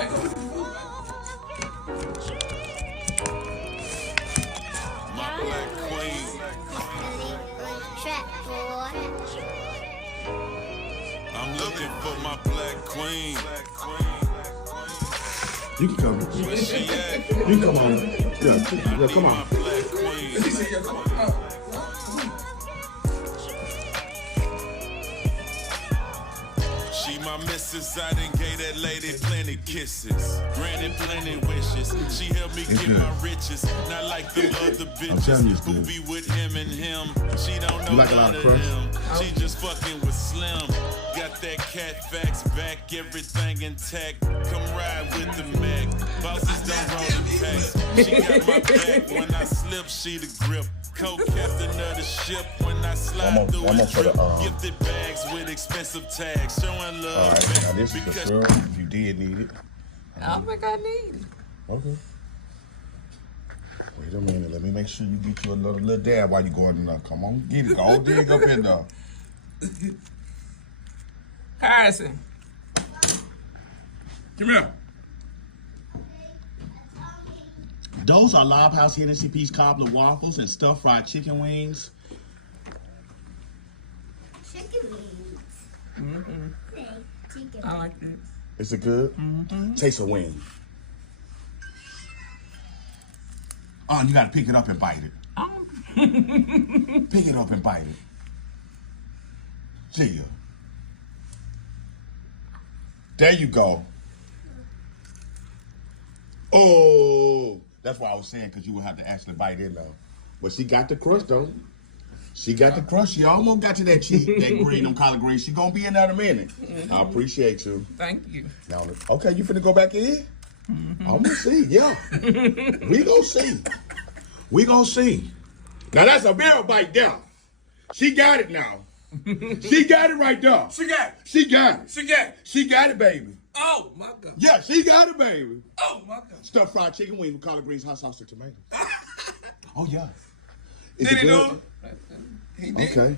My black queen. I'm looking for my black queen. You can come. Where she at? You can come on. Yeah, come on. My black queen. She my missus, I done gave that lady plenty kisses. Granted plenty wishes. She helped me get my riches. Not like them other bitches who be with him and him. She don't know none of them. She just fucking with Slim. Got that cat facts back, everything intact. Come ride with the Mac. Bosses don't roll the tax. She got my back when I slip, she the grip. Co-captain of the ship when I slide through a trip. Gifted bags with expensive tags. Showing love. All right, now this is the syrup. If you did need it. I don't think I need it. Okay. Wait a minute. Let me make sure you get you a little dab while you going in there. Come on, get it. Go dig up in there. Harrison. Come here. Those are Lob House Hennessy Peach Cobbler Waffles and stuffed fried chicken wings. Chicken wings. I like this. Is it good? Taste a wing. Oh, you gotta pick it up and bite it. Pick it up and bite it. See ya. There you go. Oh, that's why I was saying, because you would have to actually bite in though. But she got the crust though. She got the crust. She almost got to that cheek, that green, them collard greens. She gonna be in there in a minute. I appreciate you. Thank you. Now, okay, you finna go back in? I'm gonna see, yeah. We gonna see. We gonna see. Now that's a barrel bite there. She got it now. She got it right there. She got it. She got it. She got it. She got it, baby. Oh, my God. Yeah, she got it, baby. Oh, my God. Stuffed fried chicken wings with collard greens, hot sauce, and tomatoes. Oh, yeah. Is Did it he good? do it? He did. Okay.